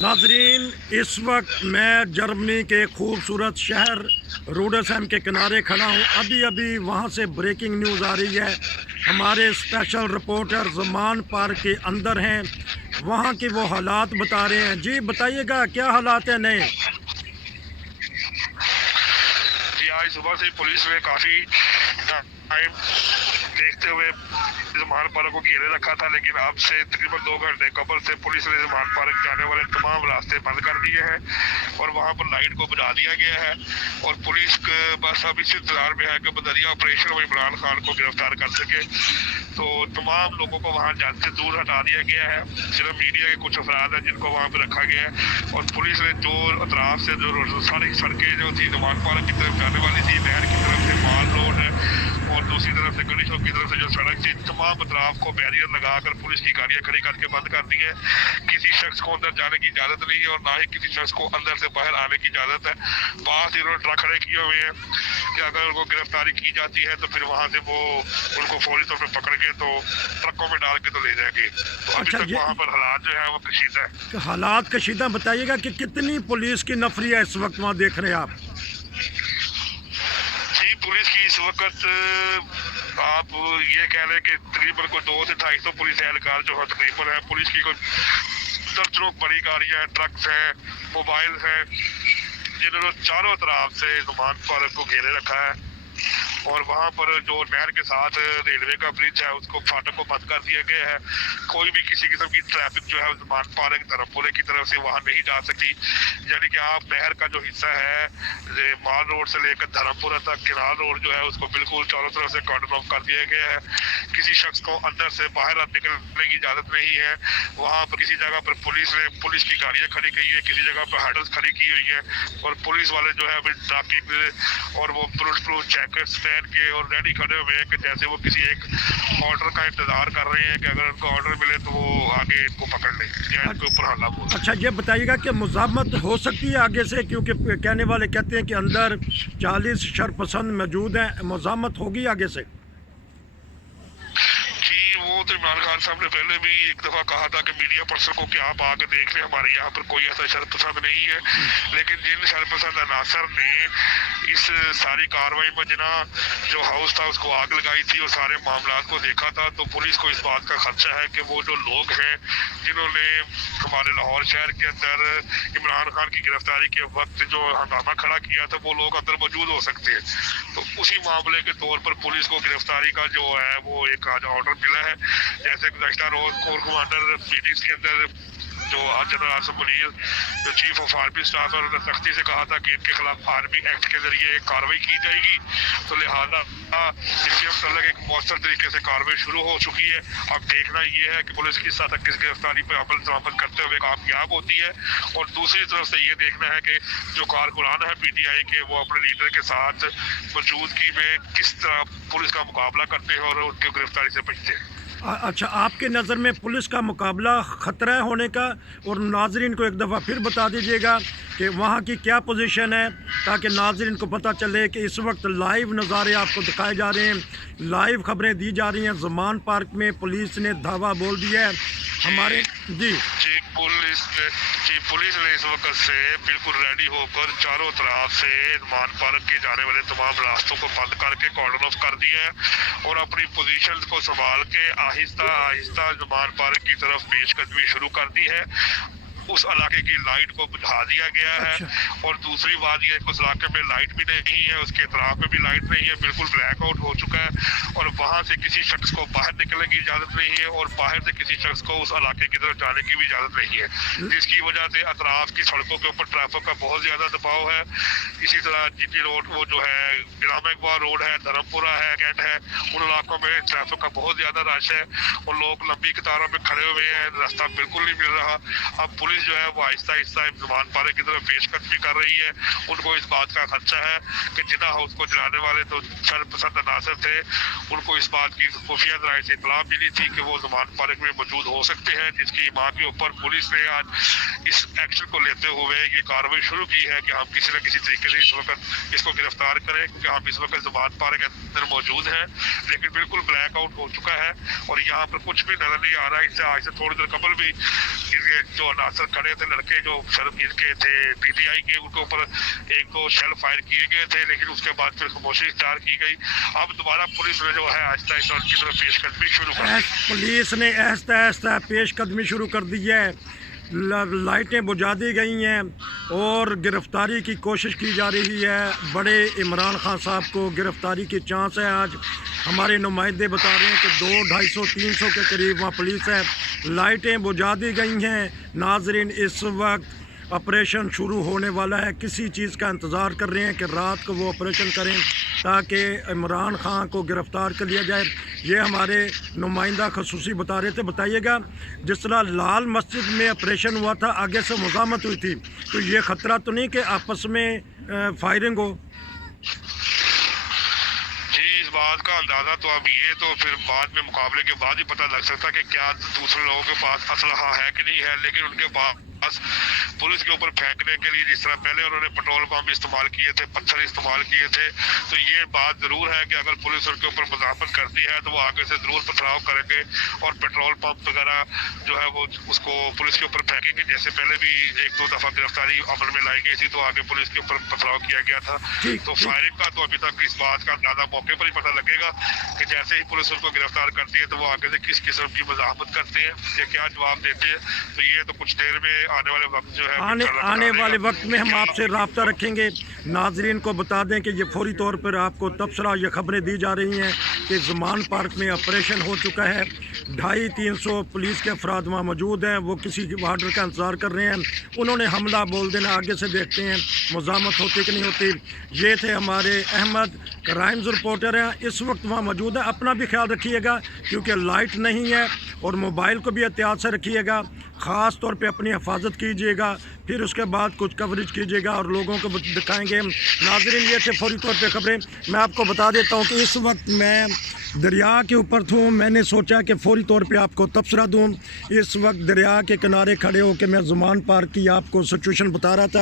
नाजरीन, इस वक्त मैं जर्मनी के खूबसूरत शहर रूडेसहेम के किनारे खड़ा हूँ। अभी अभी वहाँ से ब्रेकिंग न्यूज़ आ रही है। हमारे स्पेशल रिपोर्टर ज़मान पार्क के अंदर हैं, वहाँ के वो हालात बता रहे हैं। जी बताइएगा, क्या हालात हैं नए? जी आज सुबह से पुलिस ने काफ़ी टाइम देखते हुए ज़मान पार्क को घेरे रखा था, लेकिन अब से तकरीबन 2 घंटे कबल से पुलिस ने ज़मान पार्क जाने वाले तमाम रास्ते बंद कर दिए हैं और वहां पर लाइट को बुझा दिया गया है। और पुलिस बस अब इस इंतजार में है कि बदरिया ऑपरेशन में इमरान खान को गिरफ्तार कर सके। तो तमाम लोगों को वहां जाने से दूर हटा दिया गया है। सिर्फ मीडिया के कुछ अफराद हैं जिनको वहां पर रखा गया है। और पुलिस ने जो अतराफ से जो सारी सड़कें जो थी ज़मान पार्क की तरफ जाने वाली थी, नहर की तरफ से माल रोड है और दूसरी तरफ से गली चौक की तरफ से जो सड़क थी, तमाम अतराफ को बैरियर लगाकर पुलिस की गाड़ियां खड़ी करके बंद कर दी है। किसी शख्स को अंदर जाने की इजाजत नहीं है और ना ही किसी शख्स को अंदर से बाहर आने की इजाजत है। पास इन्होंने ट्रक खड़े किए हुए हैं कि अगर उनको गिरफ्तारी की जाती है तो फिर वहां से वो उनको फौरी तौर पर पकड़ के तो ट्रकों में डाल के तो ले जाएंगे। तो अभी तक वहाँ पर हालात जो है वो कशीदा है। हालात कशीदा बताइएगा कि कितनी पुलिस की नफरी है इस वक्त वहाँ देख रहे हैं आप? जी पुलिस की इस वक्त आप ये कह रहे हैं कि तकरीबन को 200 से 250 पुलिस एहलकार जो है तकरीबन है। पुलिस की कोई दर्जनों बड़ी गाड़ियां, ट्रक्स हैं, मोबाइल हैं, जिन्होंने चारों तरफ से ज़मान पार्क को घेरे रखा है। और वहाँ पर जो नहर के साथ रेलवे का ब्रिज है उसको फाटक को बंद कर दिया गया है। कोई भी किसी किस्म की ट्रैफिक जो है ज़मान पार्क धर्मपुरे की तरफ से वहाँ नहीं जा सकती। यानी कि आप नहर का जो हिस्सा है माल रोड से लेकर धर्मपुरा तक किनार रोड जो है उसको बिल्कुल चारों तरफ से कॉर्डन ऑफ कर दिया गया है। किसी शख्स को अंदर से बाहर निकलने की इजाज़त नहीं है। वहाँ पर किसी जगह पर पुलिस की गाड़ियाँ खड़ी की है, किसी जगह पर हर्डल्स खड़ी की हुई है और पुलिस वाले जो है ट्रैफिक और वो बुलेट प्रूफ जैकेट्स पहन के और रेडी खड़े हुए हैं कि जैसे वो किसी एक ऑर्डर का इंतजार कर रहे हैं कि अगर उनको ऑर्डर मिले तो वो आगे इनको पकड़ लें या इनके ऊपर हमला बोल। अच्छा ये बताइएगा कि मुज़ाहमत हो सकती है आगे से, क्योंकि कहने वाले कहते हैं कि अंदर 40 शरपसंद मौजूद हैं, मुज़ाहमत होगी आगे से? वो तो इमरान खान साहब ने पहले भी एक दफा कहा था कि मीडिया पर्सन को कि आप आके देख लें, हमारे यहाँ पर कोई ऐसा शरपसंद नहीं है। लेकिन जिन शरपसंद अनासर ने इस सारी कार्रवाई में जिना जो हाउस था उसको आग लगाई थी और सारे मामला को देखा था, तो पुलिस को इस बात का खदशा है कि वो जो लोग हैं जिन्होंने हमारे लाहौर शहर के अंदर इमरान खान की गिरफ्तारी के वक्त जो हंगामा खड़ा किया था वो लोग अंदर मौजूद हो सकते हैं। तो उसी मामले के तौर पर पुलिस को गिरफ्तारी का जो है वो एक आज ऑर्डर मिला है। जैसे गुज़श्ता रोज कोर कमांडर मीटिंग्स के अंदर जो जनरल आसिफ मुनीर जो चीफ ऑफ आर्मी स्टाफ है उन्होंने सख्ती से कहा था कि इनके खिलाफ आर्मी एक्ट के जरिए कार्रवाई की जाएगी। तो लिहाजा इसके मतलब एक मौसर तरीके से कार्रवाई शुरू हो चुकी है। अब देखना ये है कि पुलिस किस हद तक किस गिरफ्तारी पर अमल दरामद करते हुए कामयाब होती है। और दूसरी तरफ से ये देखना है कि जो कारकुनान है PTI के वो अपने लीडर के साथ मौजूदगी में किस तरह पुलिस का मुकाबला करते हैं और उनकी गिरफ्तारी से बचते हैं। अच्छा, आपके नज़र में पुलिस का मुकाबला ख़तरा है होने का? और नाजरीन को एक दफ़ा फिर बता दीजिएगा कि वहाँ की क्या पोजीशन है, ताकि नाजरीन को पता चले कि इस वक्त लाइव नज़ारे आपको दिखाए जा रहे हैं, लाइव खबरें दी जा रही हैं। ज़मान पार्क में पुलिस ने धावा बोल दिया है हमारे। जी पुलिस ने इस वक्त से बिल्कुल रेडी होकर चारों तरफ से ज़मान पार्क के जाने वाले तमाम रास्तों को बंद करके कॉर्डन ऑफ कर दिया है और अपनी पोजीशन को संभाल के आहिस्ता आहिस्ता ज़मान पार्क की तरफ पेशकदमी शुरू कर दी है। उस इलाके की लाइट को बुझा दिया गया है। अच्छा। और दूसरी बात यह उस इलाके में लाइट भी नहीं है, उसके इतराफ में भी लाइट नहीं है, बिल्कुल ब्लैक आउट हो चुका है। और वहां से किसी शख्स को बाहर निकलने की इजाजत नहीं है और बाहर से किसी शख्स को उस इलाके की तरफ जाने की भी इजाजत नहीं है, जिसकी वजह से अतराफ की सड़कों के ऊपर ट्रैफिक का बहुत ज्यादा दबाव है। इसी तरह GT रोड वो जो है इलामा इकबाल रोड है, धर्मपुरा है, कैंट है, उन इलाकों में ट्रैफिक का बहुत ज्यादा रश है और लोग लंबी कतारों में खड़े हुए हैं, रास्ता बिल्कुल नहीं मिल रहा। अब पुलिस जो है वो आहिस्ता आहिस्ता ज़मान पार्क की तरफ पेशकदमी कर रही है। उनको इस बात का खदशा है कि जिना हाउस को जलाने वाले तो शरपसंद अनासर थे, उनको इस बात की खुफिया राय से इतला मिली थी कि वो ज़मान पार्क में मौजूद हो सकते हैं, जिसकी माँ के ऊपर पुलिस ने आज इस एक्शन को लेते हुए ये कार्रवाई शुरू की है कि हम किसी न किसी तरीके से इस वक्त इसको गिरफ्तार करें, क्योंकि हम इस वक्त ज़मान पार्क के अंदर मौजूद हैं। लेकिन बिल्कुल ब्लैक आउट हो चुका है और यहाँ पर कुछ भी नजर नहीं आ रहा है। इससे आज से थोड़ी देर कबल भी जो अनासर खड़े थे लड़के जो सिर्फ इनके थे PTI के, उनके ऊपर एक तो शेल फायर किए गए थे, लेकिन उसके बाद फिर खामोशी इख्तियार की गई। अब दोबारा पुलिस ने जो है आहिस्ता आहिस्ता उनकी तरफ पेशकदमी शुरू कर दी। पुलिस ने आहिस्ता आहिस्ता पेशकदमी शुरू कर दी है, लाइटें बुझा दी गई हैं और गिरफ़्तारी की कोशिश की जा रही है। बड़े इमरान खान साहब को गिरफ़्तारी की चांस है। आज हमारे नुमाइंदे बता रहे हैं कि 200-250-300 के करीब वहाँ पुलिस है। लाइटें बुझा दी गई हैं। नाज़रीन, इस वक्त ऑपरेशन शुरू होने वाला है। किसी चीज़ का इंतज़ार कर रहे हैं कि रात को वो ऑपरेशन करें ताकि इमरान खान को गिरफ़्तार कर लिया जाए। ये हमारे नुमाइंदा खसूसी बता रहे थे। बताइएगा, जिस तरह लाल मस्जिद में ऑपरेशन हुआ था, आगे से मुज़ाहमत हुई थी, तो ये ख़तरा तो नहीं कि आपस में फायरिंग हो? इस बात का अंदाजा तो अब ये तो फिर बाद में मुकाबले के बाद ही पता लग सकता कि क्या दूसरे लोगों के पास असलहा है कि नहीं है, लेकिन उनके पास पुलिस के ऊपर फेंकने के लिए जिस तरह पहले उन्होंने पेट्रोल पंप इस्तेमाल किए थे, पत्थर इस्तेमाल किए थे, तो ये बात ज़रूर है कि अगर पुलिस उनके ऊपर मुज़ाहमत करती है तो वो आगे से ज़रूर पथराव करेंगे और पेट्रोल पंप वगैरह जो है वो उसको पुलिस के ऊपर फेंकेंगे। जैसे पहले भी 1-2 दफ़ा गिरफ्तारी अमल में लाई गई थी तो आगे पुलिस के ऊपर पथराव किया गया था। तो फायरिंग का तो अभी तक इस बात का अंदाजा मौके पर ही पता लगेगा कि जैसे ही पुलिस उनको गिरफ्तार करती है तो वो आगे से किस किस्म की मुज़ाहमत करते हैं या क्या जवाब देते हैं। तो ये तो कुछ देर में आने वाले वक्त जो है आने वाले वक्त में हम आपसे रब्ता रखेंगे। नाजरीन को बता दें कि ये फौरी तौर पर आपको तबसरा ये खबरें दी जा रही हैं कि ज़मान पार्क में ऑपरेशन हो चुका है। 250-300 पुलिस के अफराद वहाँ मौजूद हैं। वो किसी ऑर्डर का इंतज़ार कर रहे हैं। उन्होंने हमला बोल देना, आगे से देखते हैं मुज़ाहमत होती कि नहीं होती। ये थे हमारे अहमद, क्राइम्स रिपोर्टर हैं, इस वक्त वहाँ मौजूद है। अपना भी ख्याल रखिएगा क्योंकि लाइट नहीं है, और मोबाइल को भी एहतियात से रखिएगा। ख़ास तौर पे अपनी हिफाजत कीजिएगा, फिर उसके बाद कुछ कवरेज कीजिएगा और लोगों को दिखाएंगे। नाज़रीन, ये थे फौरी तौर पे खबरें। मैं आपको बता देता हूँ कि इस वक्त मैं दरिया के ऊपर था। मैंने सोचा कि फौरी तौर पे आपको तबसरा दूँ। इस वक्त दरिया के किनारे खड़े होकर मैं ज़मान पार्क की आपको सिचुएशन बता रहा था।